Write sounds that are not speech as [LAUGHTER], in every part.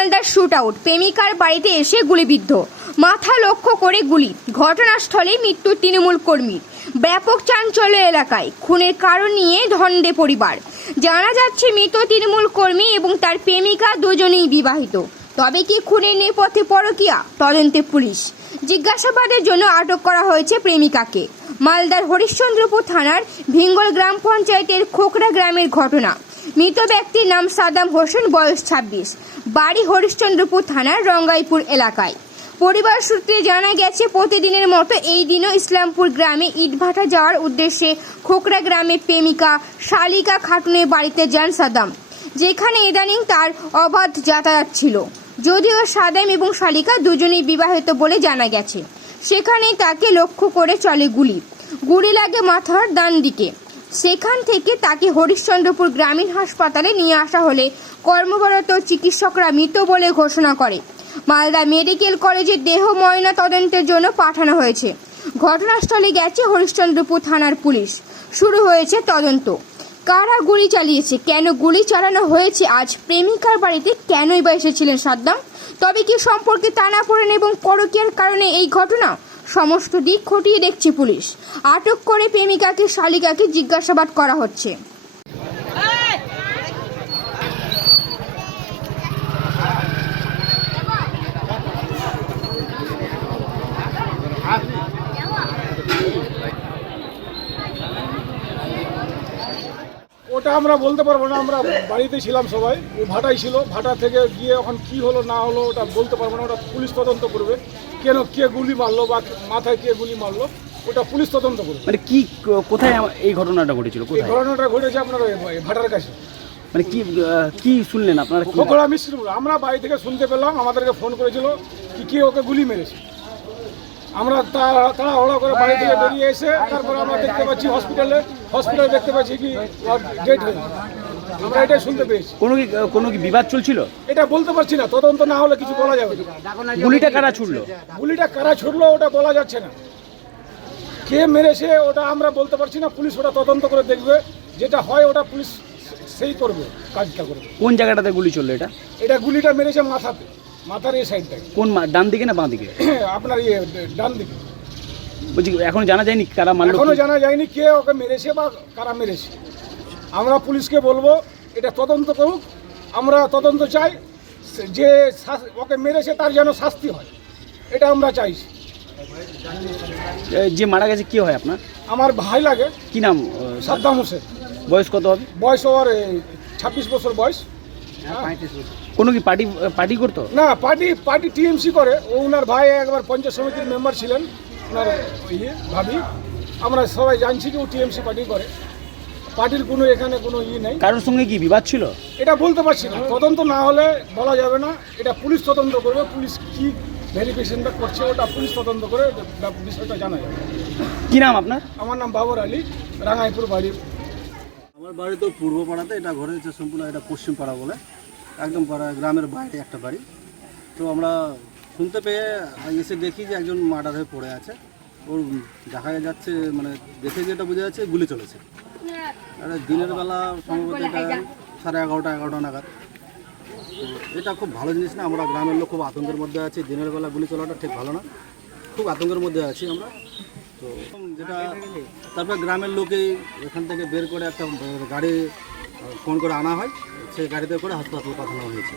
মালদার shoot out প্রেমিকার বাড়িতে এসে গুলিবিদ্ধ। মাথা লক্ষ্য করে গুলি। ঘটনাস্থলে মৃত্যু তৃণমূল কর্মীর ব্যাপক চাঞ্চল্য এলাকায়। খুনের কারণ নিয়ে ধন্দে পরিবার। জানা যাচ্ছে, মৃত তৃণমূল কর্মী এবং তার প্রেমিকা দুজনেই বিবাহিত। তবে কি খুনের নেপথ্যে পরকিয়া? তদন্তে পুলিশ। জিজ্ঞাসাবাদের জন্য আটক করা হয়েছে প্রেমিকাকে। মালদার হরিশ্চন্দ্রপুর থানার ভিঙ্গল গ্রাম পঞ্চায়েতের খোকরা গ্রামের ঘটনা। মৃত ব্যক্তির নাম সাদাম হোসেন, বয়স ছাব্বিশ। বাড়ি হরিশ্চন্দ্রপুর থানার রঙ্গাইপুর এলাকায়। পরিবার সূত্রে জানা গেছে, প্রতিদিনের মতো এই দিনও ইসলামপুর গ্রামে ইটভাটা যাওয়ার উদ্দেশ্যে খোকরা গ্রামে প্রেমিকা শালিকা খাটুনের বাড়িতে যান সাদাম যেখানে ইদানিং তার অবাধ যাতায়াত ছিল। যদিও সাদাম এবং শালিকা দুজনেই বিবাহিত বলে জানা গেছে। সেখানেই তাকে লক্ষ্য করে চলে গুলি। গুলি লাগে মাথার ডান দিকে। সেখান থেকে তাকে হরিশ্চন্দ্রপুর গ্রামীণ হাসপাতালে নিয়ে আসা হলে কর্মরত চিকিৎসকরা মৃত বলে ঘোষণা করে। মালদা মেডিকেল কলেজে দেহ ময়না তদন্তের জন্য পাঠানো হয়েছে। ঘটনাস্থলে গেছে হরিশ্চন্দ্রপুর থানার পুলিশ। শুরু হয়েছে তদন্ত। কারা গুলি চালিয়েছে, কেন গুলি চালানো হয়েছে, আজ প্রেমিকার বাড়িতে কেনই বা এসেছিলেন সাদ্দাম? তবে কি সম্পর্কে টানাপোড়েন এবং পরকীয়ার কারণে এই ঘটনা? সমস্ত দিক খতিয়ে দেখছে পুলিশ। আটক করে প্রেমিকাকে, শালিকাকে জিজ্ঞাসাবাদ করা হচ্ছে। ওটা আমরা বলতে পারব না, আমরা বাড়িতে ছিলাম সবাই। ও ভাটাই ছিল, ভাটা থেকে গিয়ে এখন কি হলো, না হলো, ওটা বলতে পারব না, ওটা পুলিশ তদন্ত করবে। কেন কে গুলি মারলো বা মাথায় কে গুলি মারলো ওটা পুলিশ তদন্ত করবে। মানে কি কোথায় এই ঘটনাটা ঘটেছিল এই কোথায়? ঘটনাটা ঘটেছে আপনার ওই ভাটার কাছে। মানে কি আহ, কি শুনলেন আপনারা কি খোকড়া মিস্ত্রি আমরা বাড়ি থেকে শুনতে পেলাম আমাদেরকে ফোন করেছিল কি কে ওকে গুলি মেরেছে। আমরা তা- তাড়াহুড়া করে বাড়ি থেকে বেরিয়ে এসে তারপর আমরা দেখতে পাচ্ছি হসপিটালে হসপিটালে দেখতে পাচ্ছি কি ডেট হয়েছে আমরা শুনতে পেয়েছি। কোনো কি কোনো কি বিবাদ চলছিল? এটা বলতে পারছি না তদন্ত না হলে কিছু বলা যাবে না। গুলিটা কারা ছুড়লো? গুলিটা কারা ছুটলো ওটা বলা যাচ্ছে না। কে মেরেছে ওটা আমরা বলতে পারছি না পুলিশ ওটা তদন্ত করে দেখবে। যেটা হয় ওটা পুলিশ সেই করবে কাজটা করবে। কোন জায়গাটাতে গুলি চলল এটা? এটা গুলিটা মেরেছে মাথাতে মাথার এই সাইডটায়। কোন ডান দিকে না বাঁ দিকে? [CLEARS THROAT] আপনার ইয়ে ডান দিকে। বলছি এখন জানা যায়নি কারা মারলো এখনও? জানা যায়নি কে ওকে মেরেছে বা কারা মেরেছে। আমরা পুলিশকে বলব এটা তদন্ত করুক আমরা তদন্ত চাই যে শাস- ওকে মেরেছে তার যেন শাস্তি হয়। এটা আমরা চাইছি এ, যে মারা গেছে কি হয় আপনার? আমার ভাই লাগে। কি নাম সাদ্দাম হোসেন। বয়স কত হবে? বয়স ওর ছাব্বিশ বছর বয়স। কোনো কি পার্টি পার্টি করতো? না পার্টি পার্টি টিএমসি করে। ও ওনার ভাই একবার পঞ্চায়েত সমিতির মেম্বার ছিলেন। ওনার ইয়ে ভাবি। আমরা সবাই জানছি যে ও টিএমসি পার্টি করে। পার্টির কোনো এখানে কোনো ই নেই। কারোর সঙ্গে কি বিবাদ ছিল? এটা বলতে পারছি না। তদন্ত না হলে বলা যাবে না। এটা পুলিশ তদন্ত করবে পুলিশ কি ভেরিফিকেশনটা করছে ওটা পুলিশ তদন্ত করে বিষয়টা জানা যাবে। কি নাম আপনার? আমার নাম বাবর আলী রাঙাইপুর বাড়ি। আমার বাড়ি তো পূর্ব পাড়াতে এটা ঘরে হচ্ছে সম্পূর্ণ এটা পশ্চিম পাড়া বলে। একদম পাড়া গ্রামের বাইরে একটা বাড়ি। তো আমরা শুনতে পেয়ে এসে দেখি যে একজন মার্ডার হয়ে পড়ে আছে। ওর দেখা যাচ্ছে মানে দেখে যেটা বোঝা যাচ্ছে গুলি চলেছে। দিনের বেলা সম্ভবত এটা সাড়ে এগারোটা এগারোটা নাগাদ। এটা খুব ভালো জিনিস না, আমরা গ্রামের লোক খুব আতঙ্কের মধ্যে আছি, দিনের বেলা গুলি চলাটা ঠিক ভালো না, খুব আতঙ্কের মধ্যে আছি আমরা। তো যেটা, তারপর গ্রামের লোকে এখান থেকে বের করে একটা গাড়ি ফোন করে আনা হয়, সেই গাড়িতে করে হাসপাতালে পাঠানো হয়েছে।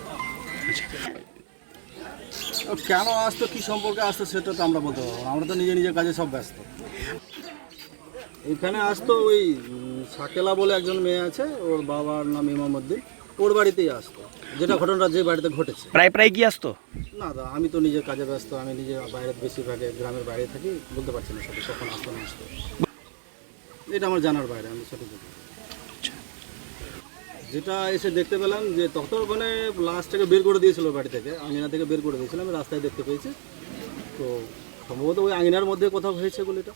কেন আসতো, কি সম্পর্কে আসতো, সেটা তো আমরা বলতে পারব আমরা তো নিজে নিজের কাজে সব ব্যস্ত। এখানে আসতো ওই সাকেলা বলে একজন মেয়ে আছে ওর বাবার নাম ইমামুদ্দিন। ওর বাড়িতেই আসতো। যেটা ঘটনাটা যে বাড়িতে ঘটেছে। প্রায় প্রায় কি আসতো? না দা আমি তো নিজের কাজে ব্যস্ত আমি নিজে বাইরে বেশিরভাগে গ্রামের বাইরে থাকি বলতে পারছি না সাথে কখন আসতো না আসতো। এটা আমার জানার বাইরে আমি সঠিক। যেটা এসে দেখতে পেলাম যে তখন মানে থেকে বের করে দিয়েছিল বাড়ি থেকে আঙিনা থেকে বের করে দিয়েছিলাম আমি রাস্তায় দেখতে পেয়েছি। তো সম্ভবত ওই আঙিনার মধ্যে কোথাও হয়েছে গুলিটা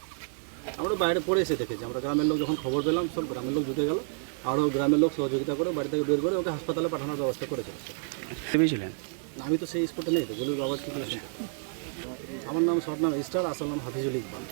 আমরা বাইরে পড়ে এসে দেখেছি। আমরা গ্রামের লোক যখন খবর পেলাম সব গ্রামের লোক জুটে গেল। আরও গ্রামের লোক সহযোগিতা করে বাড়ি থেকে বের করে ওকে হাসপাতালে পাঠানোর ব্যবস্থা করেছে। ভেবেছিলেন আমি তো সেই স্পটে নেই তো গুলির বাবার কি আমার নাম শর্ট নাম স্টার আসল নাম হাফিজুল ইকবাল।